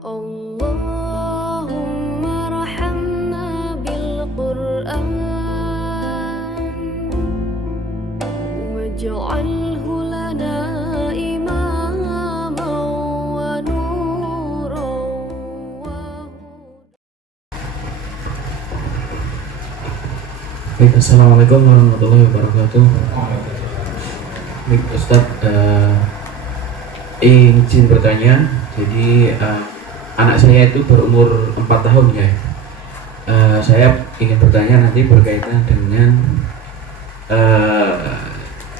اللهم ارحمنا بالقرآن واجعله لنا إماما ونورا Baik, Assalamualaikum warahmatullahi wabarakatuh. Baik, Ustadz, izin bertanya. Jadi anak saya itu berumur 4 tahun ya. Saya ingin bertanya nanti berkaitan dengan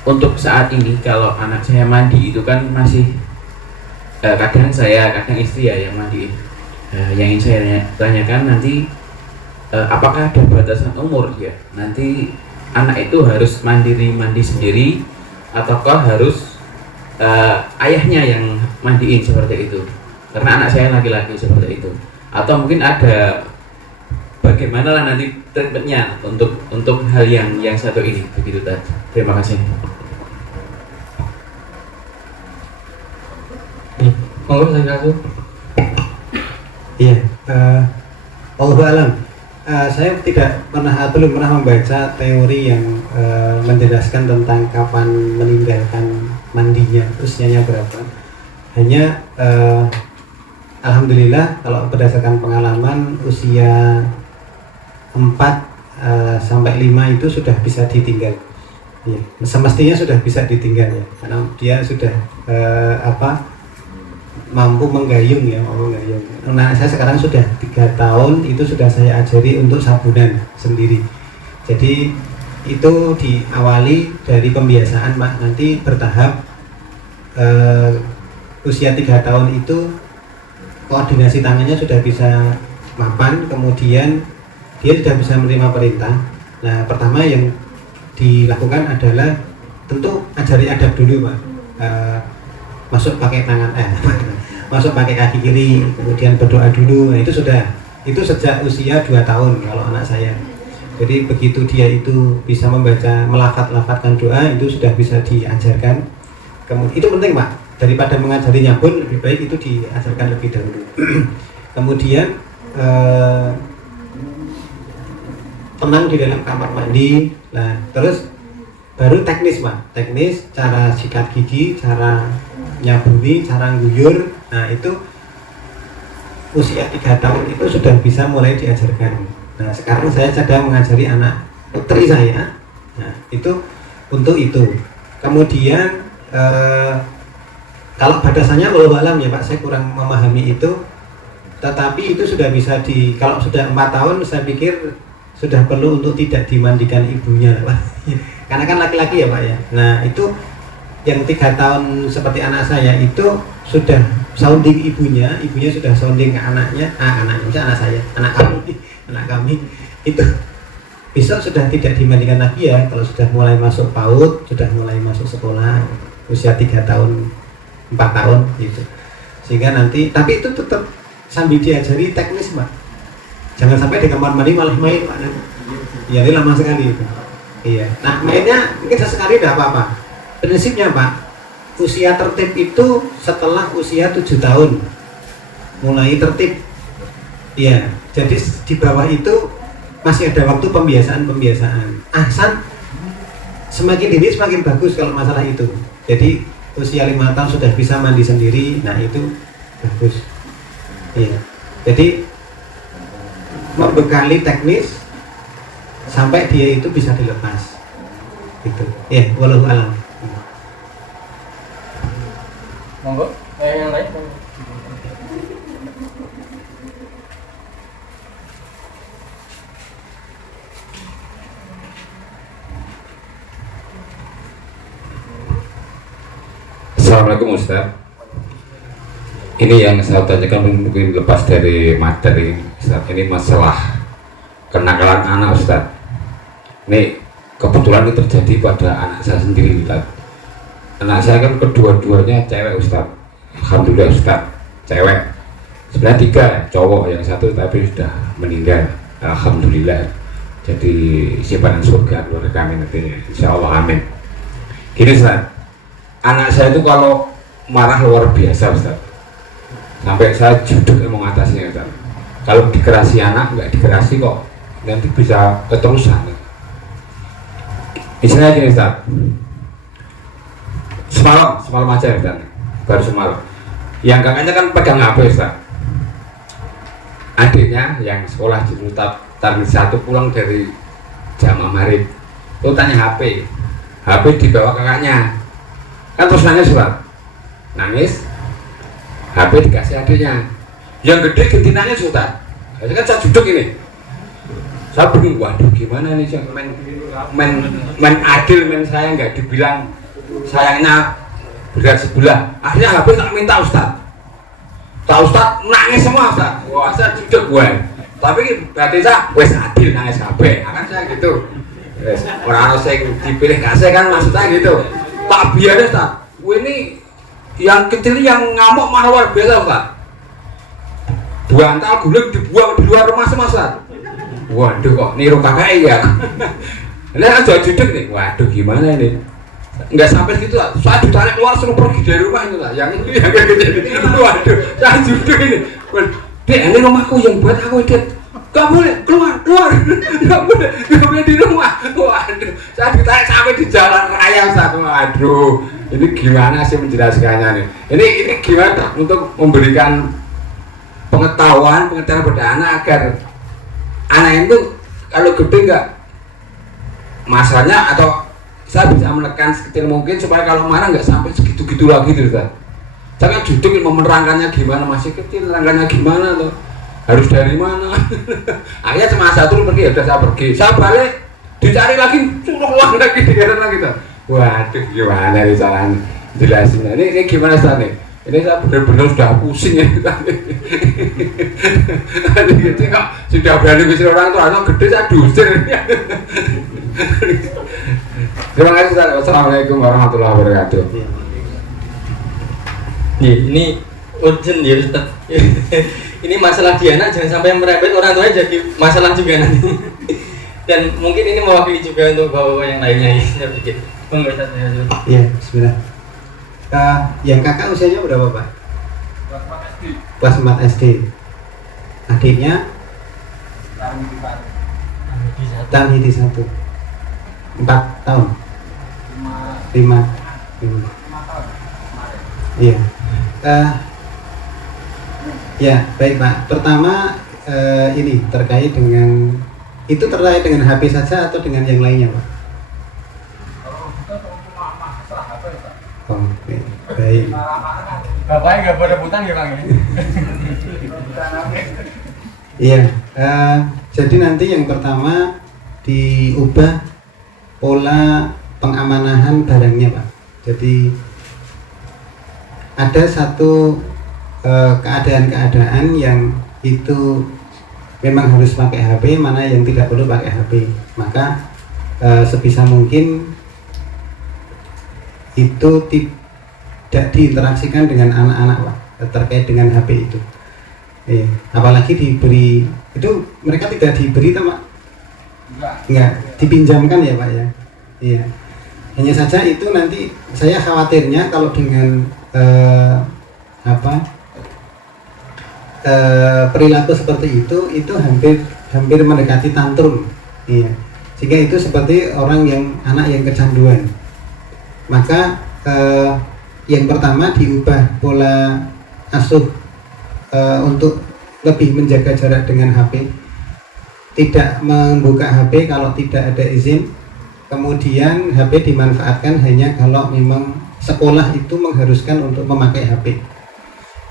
untuk saat ini kalau anak saya mandi itu kan masih kadang saya, kadang istri ya yang mandiin. Yang ingin saya tanyakan nanti apakah ada batasan umur ya? Nanti anak itu harus mandi sendiri ataukah harus ayahnya yang mandiin seperti itu? Karena anak saya laki-laki seperti itu. Atau mungkin ada bagaimana lah nanti treatmentnya untuk hal yang satu ini begitu tadi. Terima kasih. Monggo saya kasih. Iya, wallahu alam. Saya belum pernah membaca teori yang menjelaskan tentang kapan meninggalkan mandinya, usianya berapa. Hanya alhamdulillah kalau berdasarkan pengalaman usia 4 sampai 5 itu sudah bisa ditinggal. Ya, semestinya sudah bisa ditinggal ya, karena dia sudah mampu menggayung. Nah, saya sekarang sudah 3 tahun itu sudah saya ajari untuk sabunan sendiri. Jadi itu diawali dari pembiasaan, Pak. Nanti bertahap usia 3 tahun itu koordinasi tangannya sudah bisa mapan, kemudian dia sudah bisa menerima perintah. Nah, pertama yang dilakukan adalah tentu ajari adab dulu, Pak. Masuk pakai tangan masuk pakai kaki kiri, kemudian berdoa dulu. Nah, itu sejak usia 2 tahun kalau anak saya. Jadi begitu dia itu bisa membaca, melafat-lafatkan doa, itu sudah bisa diajarkan. Kemudian itu penting, Pak, daripada mengajari nyabun, lebih baik itu diajarkan lebih dahulu. Kemudian tenang di dalam kamar mandi. Nah, terus baru teknis, Pak. Teknis cara sikat gigi, cara nyabuni, cara guyur. Nah, itu usia 3 tahun itu sudah bisa mulai diajarkan. Nah, sekarang saya sedang mengajari anak putri saya. Nah, itu untuk itu. Kemudian kalau batasannya wallahu alam ya, Pak, saya kurang memahami itu. Tetapi itu sudah bisa kalau sudah 4 tahun saya pikir sudah perlu untuk tidak dimandikan ibunya, Pak. Karena kan laki-laki ya, Pak ya. Nah, itu yang 3 tahun seperti anak saya itu sudah sounding ibunya sudah sounding ke anaknya, anak saya, anak kami itu besok sudah tidak dimandikan lagi ya, kalau sudah mulai masuk PAUD, sudah mulai masuk sekolah, usia 3 tahun, 4 tahun gitu. Sehingga nanti, tapi itu tetap sambil diajari teknis, Pak. Jangan sampai di kamar mandi malah main, Pak. Ya, ini lama sekali itu. Iya. Nah, mainnya mungkin sesekali tidak apa-apa. Prinsipnya, Pak, usia tertib itu setelah usia 7 tahun mulai tertib. Iya, jadi di bawah itu masih ada waktu pembiasaan. Ahsan, semakin dini semakin bagus kalau masalah itu. Jadi usia 5 tahun sudah bisa mandi sendiri, nah itu bagus. Iya, jadi membekali teknis sampai dia itu bisa dilepas. Gitu. Ya, wallahu alam. Monggo, yang lain. Assalamualaikum Ustaz. Ini yang saya tanyakan mungkin lepas dari materi Ustaz. Ini masalah kenakalan anak Ustaz. Ini kebetulan ini terjadi pada anak saya sendiri Ustaz. Anak saya kan kedua-duanya cewek Ustaz. Alhamdulillah Ustaz, cewek. Sebenarnya 3 cowok, yang 1 tapi sudah meninggal. Alhamdulillah. Jadi simpanan surga keluarga kami nantinya. Insya Allah, amin. Gini Ustaz, anak saya itu kalau marah luar biasa Ustaz. sampai saya judul mau ngatasinya Ustaz. Kalau dikerasi anak nggak dikerasi kok nanti bisa keterusan. Misalnya gini Ustaz, semalam aja Ustaz, baru semalam yang kakaknya kan pegang HP Ustaz, adiknya yang sekolah di Target 1 pulang dari jamaah maghrib tuh tanya HP dibawa kakaknya kan, terus nangis HP dikasih adiknya, yang gede ganti nangis Ustaz. Saya kan saya duduk ini, saya bingung, waduh gimana nih main adil, main saya nggak dibilang sayangnya berat sebelah, akhirnya HP tak minta Ustaz. Ustaz nangis semua Ustaz. Wah saya duduk gue, tapi berarti saya wes adil nangis HP, akan saya gitu. Orang saya dipilih kasih kan maksudnya gitu. Tak biar Ustaz, ini yang kecil yang ngamuk mah luar biasa Ustaz. Bantal guling dibuang di luar rumah semua Ustaz. Waduh kok niru kakak ya. Ini kan jauh duduk nih, waduh gimana ini. Enggak sampai gitu lah, saya ditarik keluar suruh pergi dari rumah itu lah. Yang itu yang kayak gitu. Waduh, saya duduk ini. Dek, ini rumahku yang buat aku Dek. Gak boleh keluar, gak boleh di rumah. Waduh, saya ditarik sampai di jalan raya Ustaz. Waduh, ini gimana sih menjelaskannya nih? Ini gimana untuk memberikan pengetahuan pada anak agar anak itu kalau gede nggak masalahnya, atau saya bisa menekan sekecil mungkin supaya kalau marah nggak sampai segitu-gitu lagi gitu Ustaz. Saya kan duduk mau menerangkannya gimana, masih kecil menerangkannya gimana tuh, harus dari mana. Akhirnya cuma satu pergi, ya udah saya pergi, saya balik dicari lagi, suruh ulang lagi dikira lagi tuh. Waduh gimana nih caranya jelasinnya, ini gimana Ustaz nih? Ini saya benar-benar sudah pusing ya tadi. Gitu kok sudah berani ngusir orang tua, anak gede saya diusir. Terima kasih Ustaz. Wassalamualaikum warahmatullahi wabarakatuh. Ini urgent ya Ustaz. Ini masalah di anak jangan sampai merembet orang tua jadi masalah juga nanti. Dan mungkin ini mewakili juga untuk bapak-bapak yang lainnya ya sedikit. Iya, bismillah. Yang kakak usianya berapa Pak? Kelas 4 SD. Adiknya? Tamhidi 1. 4 tahun. 5. Iya. Ya baik Pak. Pertama ini terkait dengan HP saja atau dengan yang lainnya Pak? Oke, baik. Bapaknya nggak boleh rebutan ya Bang ya? Iya, jadi nanti yang pertama diubah pola pengamanan barangnya Pak. Jadi ada satu keadaan-keadaan yang itu memang harus pakai HP, mana yang tidak perlu pakai HP. Maka sebisa mungkin itu tidak diinteraksikan dengan anak-anak Pak, terkait dengan HP itu. Apalagi diberi itu, mereka tidak diberi Pak? Enggak, dipinjamkan ya Pak ya. Iya. Hanya saja itu nanti saya khawatirnya kalau dengan perilaku seperti itu hampir mendekati tantrum. Iya. Sehingga itu seperti anak yang kecanduan. Maka yang pertama diubah pola asuh untuk lebih menjaga jarak dengan HP, tidak membuka HP kalau tidak ada izin, kemudian HP dimanfaatkan hanya kalau memang sekolah itu mengharuskan untuk memakai HP.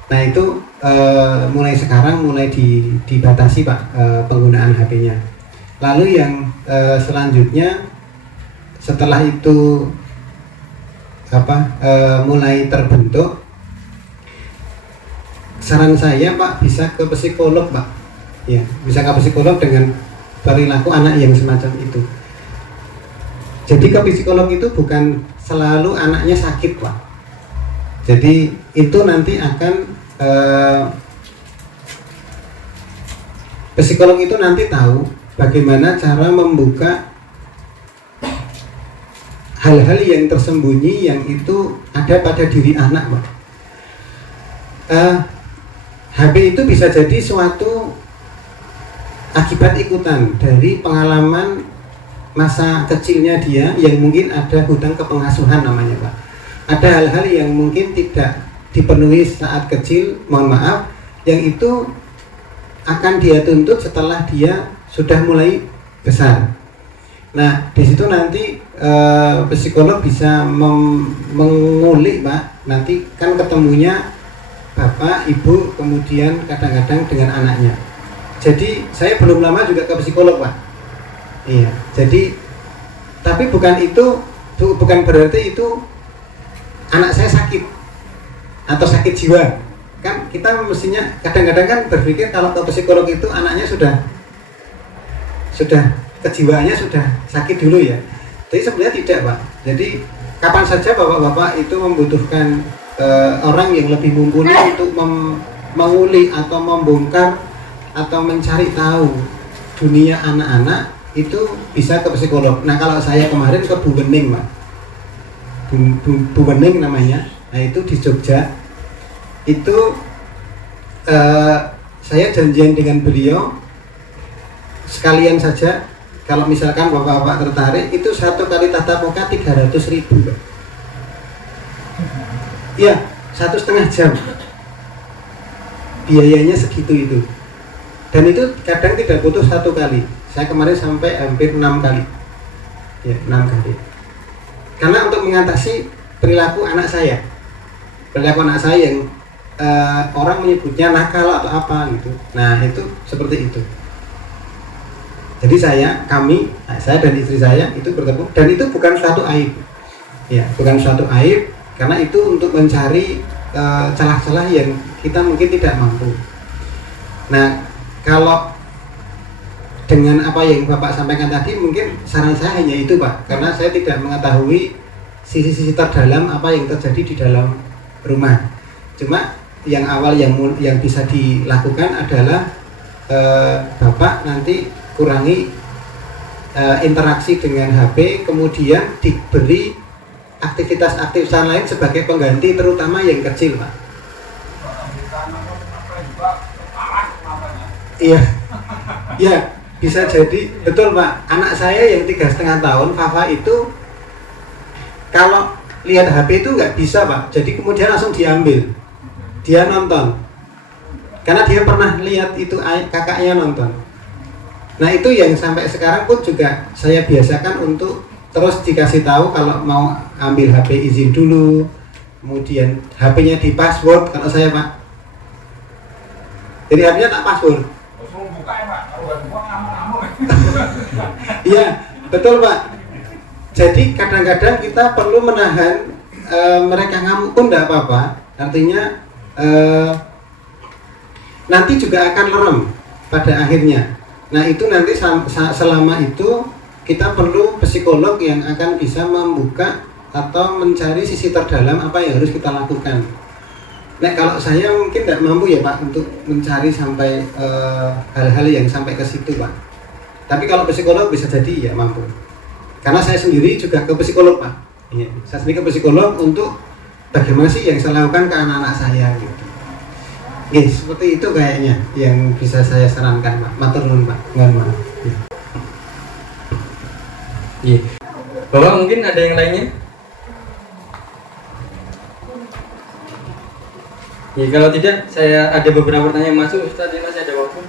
Nah itu mulai sekarang dibatasi Pak penggunaan HP-nya. Lalu yang selanjutnya setelah itu mulai terbentuk, saran saya Pak bisa ke psikolog Pak, ya bisa ke psikolog dengan perilaku anak yang semacam itu. Jadi ke psikolog itu bukan selalu anaknya sakit Pak. Jadi itu nanti akan psikolog itu nanti tahu bagaimana cara membuka hal-hal yang tersembunyi yang itu ada pada diri anak Pak. HP itu bisa jadi suatu akibat ikutan dari pengalaman masa kecilnya dia yang mungkin ada hutang kepengasuhan namanya Pak. Ada hal-hal yang mungkin tidak dipenuhi saat kecil, mohon maaf, yang itu akan dia tuntut setelah dia sudah mulai besar. Nah, di situ nanti psikolog bisa mengulik Pak. Nanti kan ketemunya bapak, ibu, kemudian kadang-kadang dengan anaknya. Jadi saya belum lama juga ke psikolog Pak. Iya. Jadi tapi bukan berarti itu anak saya sakit atau sakit jiwa. Kan kita mestinya kadang-kadang kan berpikir kalau ke psikolog itu anaknya sudah kejiwaannya sudah sakit dulu ya. Tapi sebenarnya tidak Pak. Jadi kapan saja bapak-bapak itu membutuhkan orang yang lebih mumpuni untuk menguli atau membongkar atau mencari tahu dunia anak-anak, itu bisa ke psikolog. Nah kalau saya kemarin ke Bu Wening Pak, Bu Wening namanya. Nah itu di Jogja. Itu saya janjian dengan beliau sekalian saja. Kalau misalkan bapak-bapak tertarik, itu satu kali tatap muka 300.000 Pak. Iya, 1,5 jam. Biayanya segitu itu. Dan itu kadang tidak putus satu kali. Saya kemarin sampai hampir 6 kali. Ya, 6 kali. Karena untuk mengatasi perilaku anak saya. Perilaku anak saya yang orang menyebutnya nakal atau apa gitu. Nah, itu seperti itu. Jadi saya dan istri saya itu bertemu, dan itu bukan suatu aib. Ya, bukan suatu aib, karena itu untuk mencari celah-celah yang kita mungkin tidak mampu. Nah, kalau dengan apa yang Bapak sampaikan tadi, mungkin saran saya hanya itu Pak, karena saya tidak mengetahui sisi-sisi terdalam apa yang terjadi di dalam rumah. Cuma yang awal yang bisa dilakukan adalah Bapak nanti kurangi interaksi dengan HP, kemudian diberi aktivitas-aktivitas lain sebagai pengganti, terutama yang kecil Pak. Iya, ya bisa jadi betul Pak. Anak saya yang 3,5 tahun, Fafa itu kalau lihat HP itu nggak bisa Pak. Jadi kemudian langsung diambil, dia nonton, karena dia pernah lihat itu kakaknya nonton. Nah itu yang sampai sekarang pun juga saya biasakan untuk terus dikasih tahu kalau mau ambil HP izin dulu, kemudian HP-nya di password kalau saya Pak. Jadi HP-nya tak password. Iya betul Pak. Jadi kadang-kadang kita perlu menahan mereka ngamuk pun tidak apa-apa. Artinya nanti juga akan lerem pada akhirnya. Nah itu nanti selama itu kita perlu psikolog yang akan bisa membuka atau mencari sisi terdalam apa yang harus kita lakukan. Nah kalau saya mungkin tidak mampu ya Pak untuk mencari sampai hal-hal yang sampai ke situ Pak. Tapi kalau psikolog bisa jadi ya mampu. Karena saya sendiri juga ke psikolog Pak. Ya, saya sendiri ke psikolog untuk bagaimana sih yang saya lakukan ke anak-anak saya gitu. Oke, seperti itu kayaknya yang bisa saya sarankan Pak. Matur nuwun Pak. Mohon maaf. Iya. Bapak mungkin ada yang lainnya? Ya, kalau tidak saya ada beberapa pertanyaan yang masuk. Ustaz, ini masih ada waktu?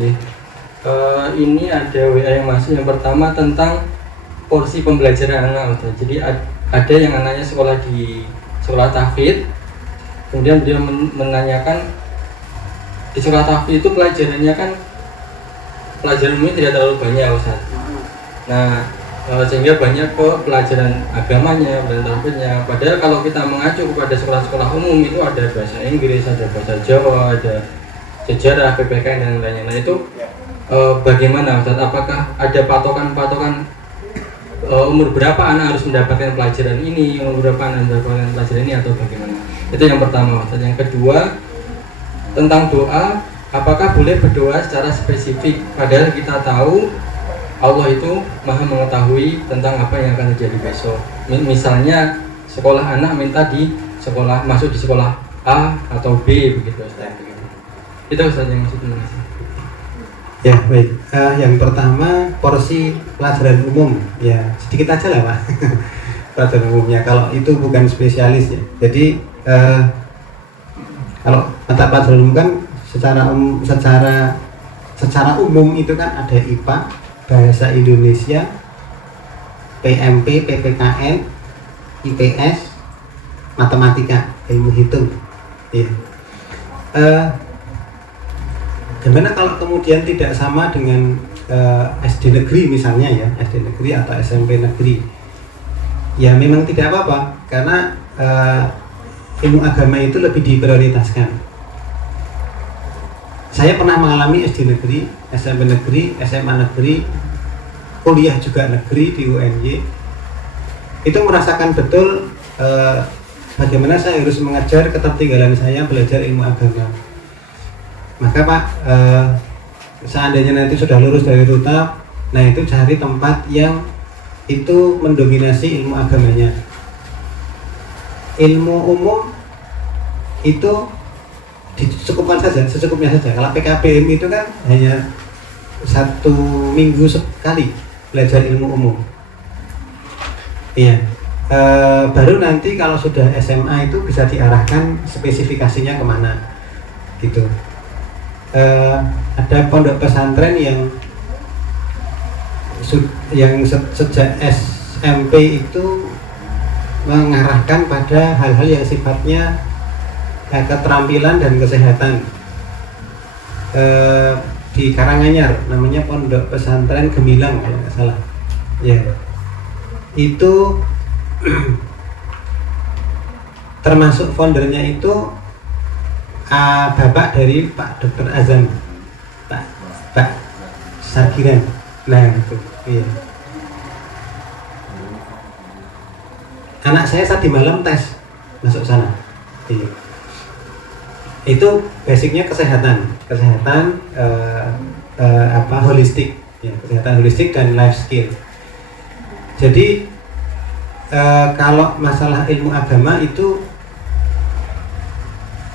Ya. Ini ada WA yang masuk. Yang pertama tentang porsi pembelajaran anak Ustaz. Jadi ada yang anaknya sekolah di sekolah tahfidz. Kemudian dia menanyakan di sekolah tahfidz itu pelajarannya kan pelajaran umumnya tidak terlalu banyak Ustaz. Nah sehingga banyak ke pelajaran agamanya, pelajaran tahfidznya. Padahal kalau kita mengacu kepada sekolah-sekolah umum itu ada bahasa Inggris, ada bahasa Jawa, ada sejarah, PPKN dan lainnya. Nah itu bagaimana Ustaz? Apakah ada patokan-patokan umur berapa anak harus mendapatkan pelajaran ini, umur berapa anak mendapatkan pelajaran ini atau bagaimana? Itu yang pertama. Dan yang kedua tentang doa, apakah boleh berdoa secara spesifik? Padahal kita tahu Allah itu maha mengetahui tentang apa yang akan terjadi besok. Misalnya sekolah anak minta di sekolah masuk di sekolah A atau B begitu Ustaz. Itu Ustaz yang maksud Indonesia. Ya baik, yang pertama porsi pelajaran umum ya sedikit aja lah Pak. Pelajaran umumnya kalau itu bukan spesialis ya. Jadi kalau mata pelajaran umum kan secara umum itu kan ada IPA, bahasa Indonesia, PMP, PPKN, IPS, matematika, ilmu hitung. Ya. Gimana kalau kemudian tidak sama dengan SD negeri misalnya ya, SD negeri atau SMP negeri? Ya memang tidak apa-apa karena ilmu agama itu lebih diprioritaskan. Saya pernah mengalami SD negeri, SMP negeri, SMA negeri, kuliah juga negeri di UNY. Itu merasakan betul bagaimana saya harus mengejar ketertinggalan saya belajar ilmu agama. Maka Pak, seandainya nanti sudah lulus dari RUTAP, nah itu cari tempat yang itu mendominasi ilmu agamanya. Ilmu umum itu dicukupkan saja, secukupnya saja. Kalau PKBM itu kan hanya 1 minggu sekali belajar ilmu umum. Iya. Baru nanti kalau sudah SMA itu bisa diarahkan spesifikasinya kemana, gitu. Ada pondok pesantren yang sejak SMP itu mengarahkan pada hal-hal yang sifatnya keterampilan dan kesehatan. Di Karanganyar namanya Pondok Pesantren Gemilang kalau nggak salah. Ya, itu termasuk foundernya itu bapak dari Pak Dr. Azam, Pak Sarkiran. Nah itu, iya. Anak saya tadi malam tes masuk sana. Iya. Itu basicnya kesehatan holistik, ya, kesehatan holistik dan life skill. Jadi kalau masalah ilmu agama itu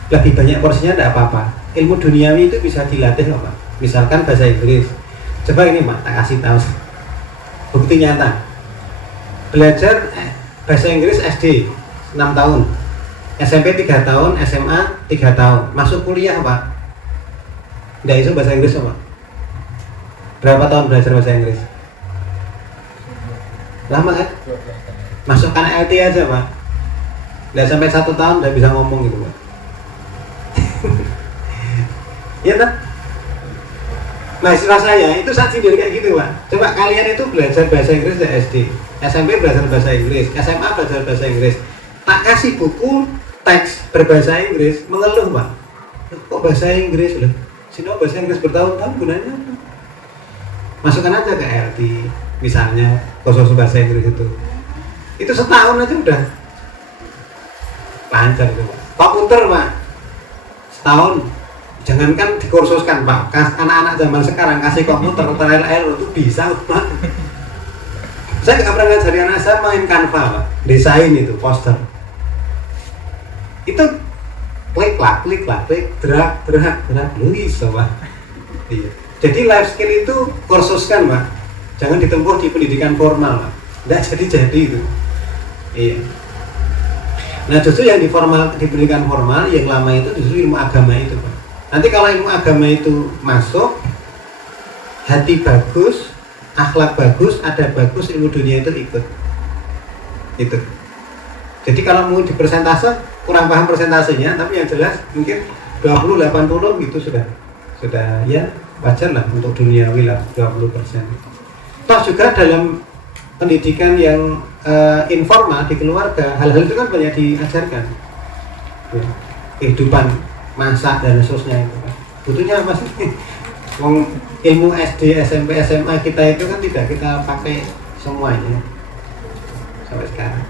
lebih banyak porsinya tidak apa-apa. Ilmu duniawi itu bisa dilatih loh Pak. Misalkan bahasa Inggris. Coba ini Pak, tak kasih tahu bukti nyata. Belajar bahasa Inggris SD 6 tahun, SMP 3 tahun, SMA 3 tahun. Masuk kuliah Pak, tidak iso bahasa Inggris Pak. Berapa tahun belajar bahasa Inggris? Lama kan? Masukkan LT aja Pak, tidak sampai 1 tahun udah bisa ngomong gitu Pak. Ya kan? Mahasiswa saya itu saat sendiri kayak gitu Pak. Coba kalian itu belajar bahasa Inggris dari SD, SMP belajar bahasa Inggris, SMA belajar bahasa Inggris. Tak kasih buku teks berbahasa Inggris, mengeluh Pak. Kok bahasa Inggris loh? Sini bahasa Inggris bertahun-tahun gunanya apa? Masukkan aja ke LT misalnya kursus bahasa Inggris itu. Itu setahun aja udah lancar itu Pak. Komputer Pak, setahun. Jangankan dikursuskan Pak, anak-anak zaman sekarang kasih komputer trial itu bisa Pak. Saya nggak pernah ngajari anak saya main Canva Pak, desain itu poster. Itu klik, drag, lu bisa Pak. Iya. Jadi life skill itu kursuskan Pak, jangan ditempuh di pendidikan formal Pak. Nggak jadi itu. Iya. Nah justru yang di pendidikan formal yang lama itu justru ilmu agama itu Pak. Nanti kalau ilmu agama itu masuk, hati bagus, akhlak bagus, ada bagus, ilmu dunia itu ikut. Itu. Jadi kalau mau di persentase, kurang paham persentasenya, tapi yang jelas mungkin 20-80 gitu sudah ya wajar lah untuk duniawi lah 20%. Toh juga dalam pendidikan yang informal di keluarga, hal-hal itu kan banyak diajarkan. Ya. Kehidupan masak dan seterusnya itu kan. Butuhnya apa sih? Ilmu SD, SMP, SMA kita itu kan tidak kita pakai semuanya sampai sekarang.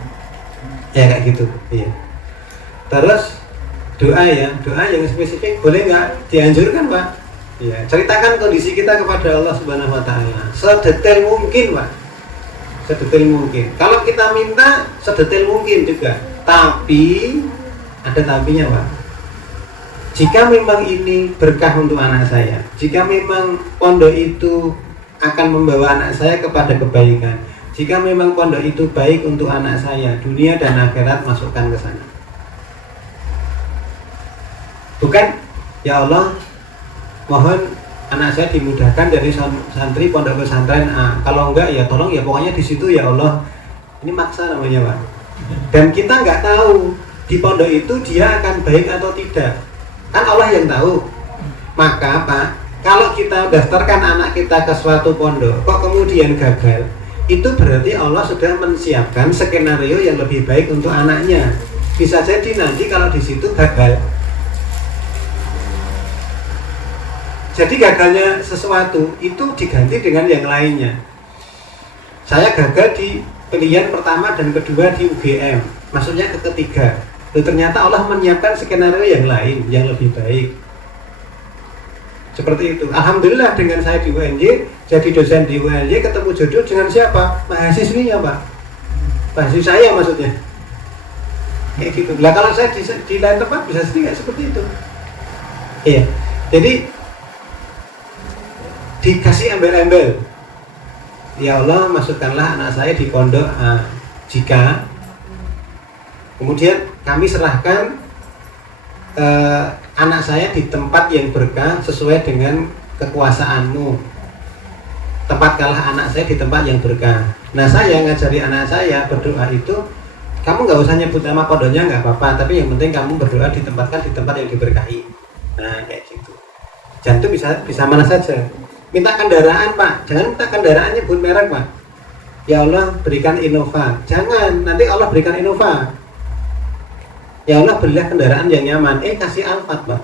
Ya kayak gitu. Iya. Terus doa yang spesifik boleh nggak? Dianjurkan Pak. Iya. Ceritakan kondisi kita kepada Allah Subhanahu Wa Taala sedetail mungkin Pak. Sedetail mungkin. Kalau kita minta sedetail mungkin juga. Tapi ada tapinya Pak. jika memang ini berkah untuk anak saya, jika memang pondok itu akan membawa anak saya kepada kebaikan, jika memang pondok itu baik untuk anak saya, dunia dan akhirat, masukkan ke sana. Bukan, ya Allah, mohon anak saya dimudahkan dari santri pondok pesantren A. Kalau enggak ya tolong ya pokoknya di situ ya Allah. Ini maksa namanya Pak. Dan kita nggak tahu di pondok itu dia akan baik atau tidak. Kan Allah yang tahu. Maka Pak, kalau kita daftarkan anak kita ke suatu pondok kok kemudian gagal, itu berarti Allah sudah menyiapkan skenario yang lebih baik untuk anaknya. Bisa jadi nanti kalau di situ gagal. Jadi gagalnya sesuatu itu diganti dengan yang lainnya. Saya gagal di pilihan pertama dan kedua di UGM, maksudnya ke ketiga. Ternyata Allah menyiapkan skenario yang lain, yang lebih baik. Seperti itu. Alhamdulillah dengan saya di UNJ, jadi dosen di UNJ, ketemu jodoh dengan siapa? Mahasiswinya Pak. Mahasiswi saya maksudnya. Kayak gitu. Lah kalau saya di lain tempat bisa nggak seperti itu. Iya. Jadi dikasih embel-embel. Ya Allah, masukkanlah anak saya di pondok A. Jika kemudian kami serahkan anak saya di tempat yang berkah sesuai dengan kekuasaanmu. Tempatkanlah anak saya di tempat yang berkah. Nah, saya ngajari anak saya berdoa itu, kamu nggak usah nyebut nama pondoknya nggak apa-apa, tapi yang penting kamu berdoa ditempatkan di tempat yang diberkahi. Nah, kayak gitu. Jantung bisa mana saja. Minta kendaraan Pak, jangan minta kendaraan nyebut merek Pak. Ya Allah berikan Innova, jangan, nanti Allah berikan Innova. Ya Allah berilah kendaraan yang nyaman, kasih Alphard Pak.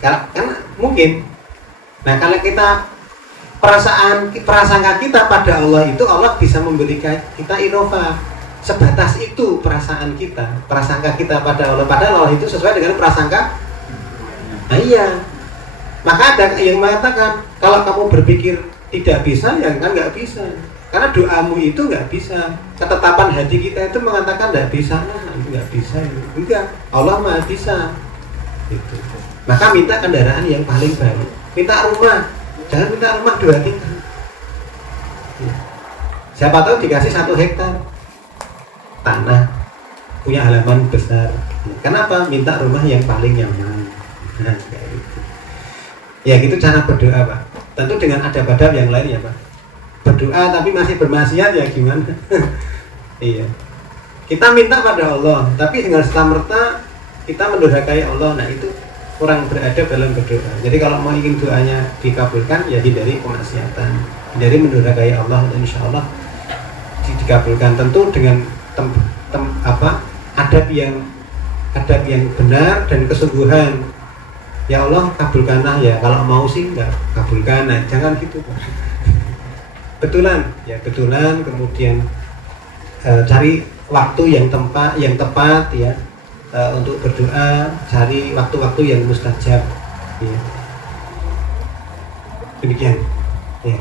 Karena mungkin. Nah kalau kita prasangka kita pada Allah itu, Allah bisa memberikan kita Innova. Sebatas itu perasaan kita, prasangka kita pada Allah. Padahal Allah itu sesuai dengan prasangka. Nah iya. Maka ada yang mengatakan kalau kamu berpikir tidak bisa, ya kan nggak bisa. Karena doamu itu nggak bisa. Ketetapan hati kita itu mengatakan nggak bisa, nggak bisa. Enggak, Allah maha bisa. Gitu. Maka minta kendaraan yang paling baik. Minta rumah, jangan minta rumah 2 tingkat. Siapa tahu dikasih 1 hektar tanah, punya halaman besar. Kenapa? Minta rumah yang paling nyaman. Nah, kayak gitu. Ya gitu cara berdoa Pak. Tentu dengan adab-adab yang lain ya Pak. Berdoa tapi masih bermaksiat ya gimana? Iya. Kita minta pada Allah, tapi dengan serta-merta kita mendurhakai Allah. Nah itu kurang beradab dalam berdoa. Jadi kalau mau ingin doanya dikabulkan, ya hindari kemaksiatan, hindari mendurhakai Allah. Dan insya Allah dikabulkan. Tentu dengan adab yang benar dan kesungguhan. Ya Allah kabulkanlah ya, kalau mau sih enggak kabulkan, nah, jangan gitu betulan kemudian cari waktu yang tepat ya untuk berdoa, cari waktu-waktu yang mustajab ya. Demikian ya.